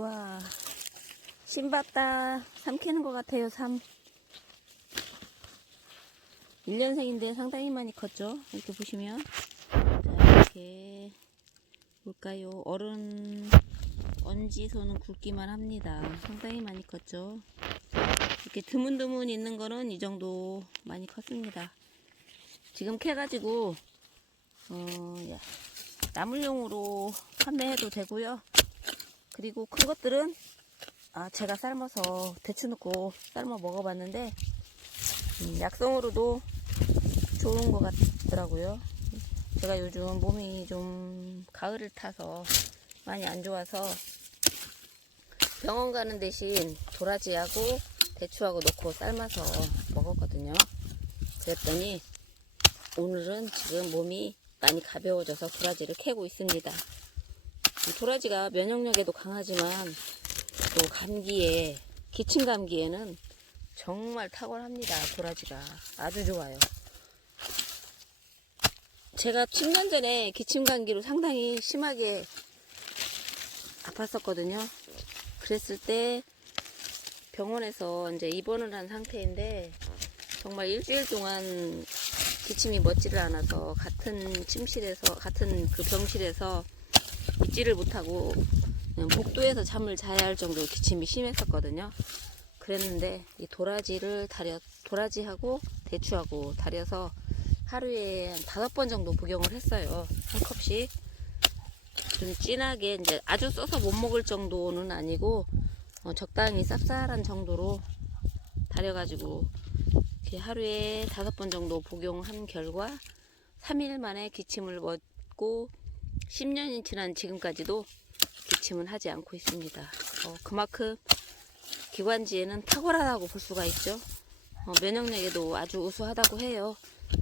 우와, 신봤다. 삼 캐는 것 같아요, 삼. 1년생인데 상당히 많이 컸죠? 이렇게 보시면. 자, 이렇게 볼까요? 어른 언지손은 굵기만 합니다. 상당히 많이 컸죠? 이렇게 드문드문 있는 거는 이 정도 많이 컸습니다. 지금 캐가지고, 나물용으로 판매해도 되고요. 그리고 큰 것들은 제가 삶아서 대추 넣고 삶아 먹어봤는데 약성으로도 좋은 것 같더라고요. 제가 요즘 몸이 좀 가을을 타서 많이 안 좋아서 병원 가는 대신 도라지하고 대추하고 넣고 삶아서 먹었거든요. 그랬더니 오늘은 지금 몸이 많이 가벼워져서 도라지를 캐고 있습니다. 도라지가 면역력에도 강하지만 또 감기에, 기침 감기에는 정말 탁월합니다. 도라지가 아주 좋아요. 제가 10년 전에 기침 감기로 상당히 심하게 아팠었거든요. 그랬을 때 병원에서 이제 입원을 한 상태인데 정말 일주일 동안 기침이 멎지를 않아서 같은 침실에서, 같은 그 병실에서 있지를 못하고 그냥 복도에서 잠을 자야 할 정도로 기침이 심했었거든요. 그랬는데 이 도라지하고 대추하고 달여서 하루에 한 5번 정도 복용을 했어요. 한 컵씩. 좀 진하게, 이제 아주 써서 못 먹을 정도는 아니고 적당히 쌉쌀한 정도로 달여가지고 이렇게 하루에 5번 정도 복용한 결과 3일 만에 기침을 멎고 10년이 지난 지금까지도 기침은 하지 않고 있습니다. 그만큼 기관지에는 탁월하다고 볼 수가 있죠. 면역력에도 아주 우수하다고 해요.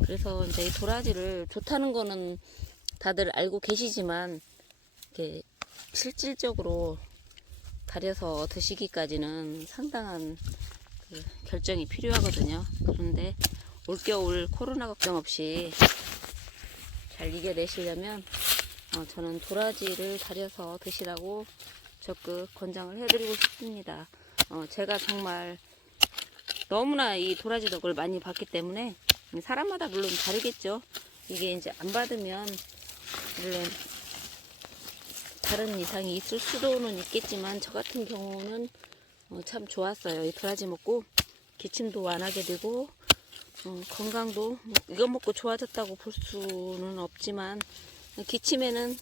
그래서 이제 이 도라지를 좋다는 거는 다들 알고 계시지만 이렇게 실질적으로 달여서 드시기까지는 상당한 그 결정이 필요하거든요. 그런데 올겨울 코로나 걱정 없이 잘 이겨내시려면 저는 도라지를 달여서 드시라고 적극 권장을 해드리고 싶습니다. 제가 정말 너무나 이 도라지 덕을 많이 봤기 때문에 사람마다 물론 다르겠죠. 이게 이제 안 받으면 물론 다른 이상이 있을 수도는 있겠지만 저 같은 경우는 참 좋았어요. 이 도라지 먹고 기침도 완하게 되고 건강도 이거 먹고 좋아졌다고 볼 수는 없지만 기침에는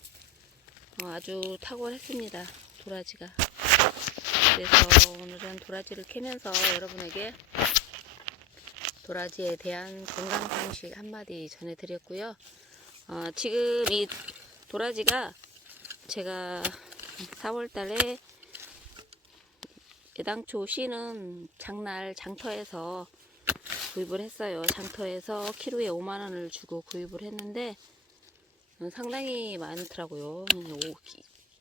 아주 탁월했습니다. 도라지가. 그래서 오늘은 도라지를 캐면서 여러분에게 도라지에 대한 건강상식 한마디 전해드렸고요. 지금 이 도라지가 제가 4월달에 애당초 씨는 장날 장터에서 구입을 했어요. 장터에서 키로에 5만원을 주고 구입을 했는데 상당히 많더라고요.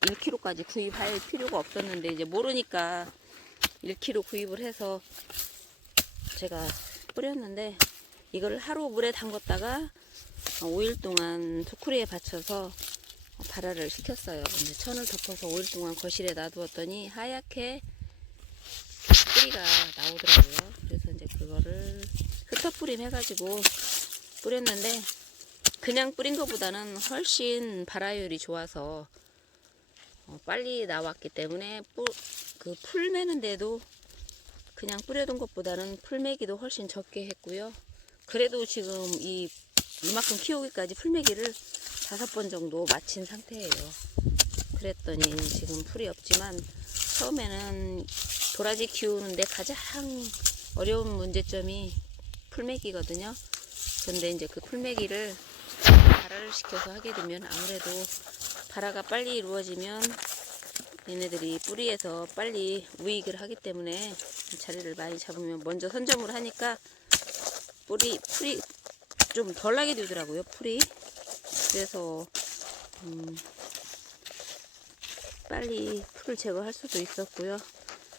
1kg까지 구입할 필요가 없었는데 이제 모르니까 1kg 구입을 해서 제가 뿌렸는데 이걸 하루 물에 담궜다가 5일 동안 소쿠리에 받쳐서 발화를 시켰어요. 근데 천을 덮어서 5일 동안 거실에 놔두었더니 하얗게 뿌리가 나오더라고요. 그래서 이제 그거를 흩어뿌림 해가지고 뿌렸는데 그냥 뿌린 것보다는 훨씬 발화율이 좋아서 빨리 나왔기 때문에 그 풀 매는데도 그냥 뿌려둔 것보다는 풀매기도 훨씬 적게 했고요. 그래도 지금 이만큼 키우기까지 풀매기를 5번 정도 마친 상태예요. 그랬더니 지금 풀이 없지만 처음에는 도라지 키우는데 가장 어려운 문제점이 풀매기거든요. 그런데 이제 그 풀매기를 발화를 시켜서 하게 되면 아무래도 발화가 빨리 이루어지면 얘네들이 뿌리에서 빨리 우익을 하기 때문에 자리를 많이 잡으면 먼저 선점을 하니까 풀이 좀 덜 나게 되더라고요. 풀이. 그래서 빨리 풀을 제거할 수도 있었고요.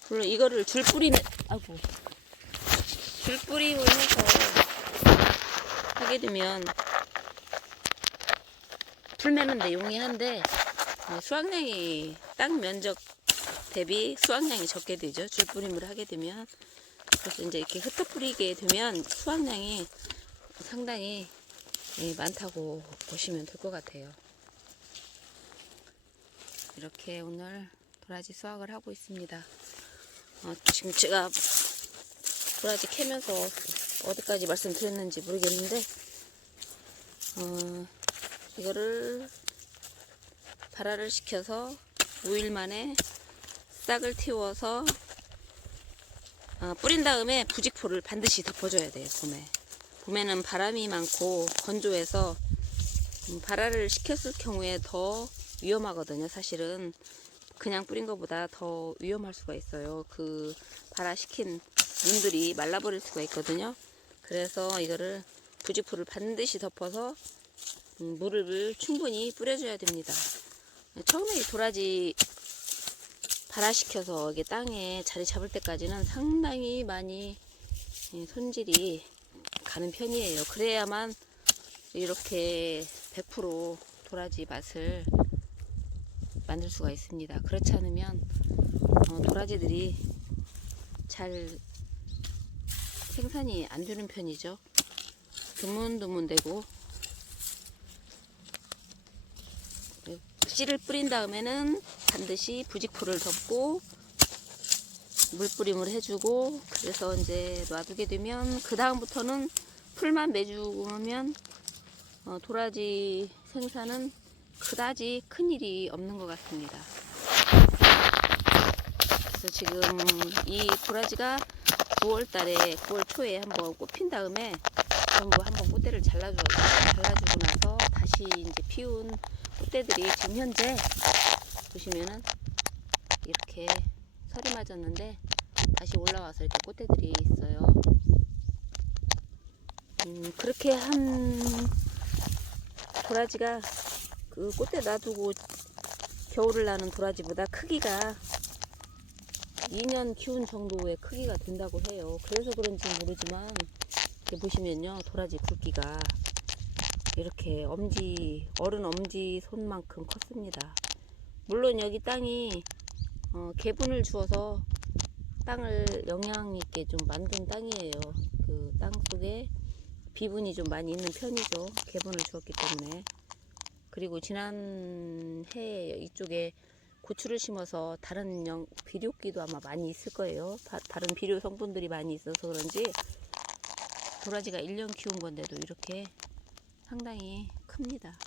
물론 이거를 줄뿌림을 해서 하게 되면 풀 매는데 용이한데 수확량이 땅 면적 대비 수확량이 적게 되죠. 줄뿌림을 하게 되면. 그래서 이제 이렇게 흩어뿌리게 되면 수확량이 상당히 많다고 보시면 될 것 같아요. 이렇게 오늘 도라지 수확을 하고 있습니다. 지금 제가 도라지 캐면서 어디까지 말씀드렸는지 모르겠는데 이거를 발화를 시켜서 5일 만에 싹을 틔워서 뿌린 다음에 부직포를 반드시 덮어줘야 돼요. 봄에는 바람이 많고 건조해서 발화를 시켰을 경우에 더 위험하거든요. 사실은 그냥 뿌린 것보다 더 위험할 수가 있어요. 그 발화시킨 눈들이 말라버릴 수가 있거든요. 그래서 이거를 부직포를 반드시 덮어서 물을 충분히 뿌려줘야 됩니다. 처음에 이 도라지 발화시켜서 이게 땅에 자리 잡을 때까지는 상당히 많이 손질이 가는 편이에요. 그래야만 이렇게 100% 도라지 맛을 만들 수가 있습니다. 그렇지 않으면 도라지들이 잘 생산이 안 되는 편이죠. 드문드문되고 씨를 뿌린 다음에는 반드시 부직포를 덮고 물뿌림을 해주고, 그래서 이제 놔두게 되면 그 다음부터는 풀만 매주면 도라지 생산은 그다지 큰 일이 없는 것 같습니다. 그래서 지금 이 도라지가 9월 초에 한번 꽃핀 다음에 전부 한번 꽃대를 잘라주고 나서 다시 이제 피운 꽃대들이 지금 현재 보시면은 이렇게 설이 맞았는데 다시 올라와서 이렇게 꽃대들이 있어요. 그렇게 한 도라지가 그 꽃대 놔두고 겨울을 나는 도라지보다 크기가 2년 키운 정도의 크기가 된다고 해요. 그래서 그런지 모르지만 이렇게 보시면요, 도라지 굵기가 이렇게 어른 엄지 손만큼 컸습니다. 물론 여기 땅이 개분을 주어서 땅을 영양 있게 좀 만든 땅이에요. 그 땅 속에 비분이 좀 많이 있는 편이죠. 개분을 주었기 때문에. 그리고 지난 해에 이쪽에 고추를 심어서 다른 비료기도 아마 많이 있을 거예요. 다른 비료 성분들이 많이 있어서 그런지 도라지가 1년 키운 건데도 이렇게 상당히 큽니다.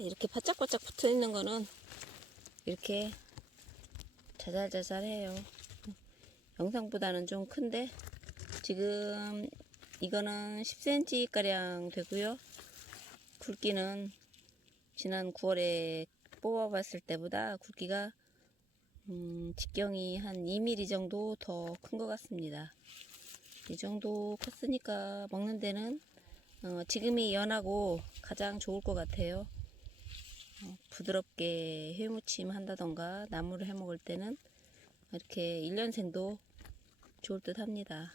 이렇게 바짝바짝 붙어 있는 거는 이렇게 자잘자잘해요. 영상보다는 좀 큰데 지금 이거는 10cm 가량 되고요. 굵기는 지난 9월에 뽑아봤을 때보다 굵기가 직경이 한 2mm 정도 더 큰 것 같습니다. 이 정도 컸으니까 먹는 데는 지금이 연하고 가장 좋을 것 같아요. 부드럽게 회무침 한다던가 나물을 해 먹을 때는 이렇게 1년생도 좋을 듯 합니다.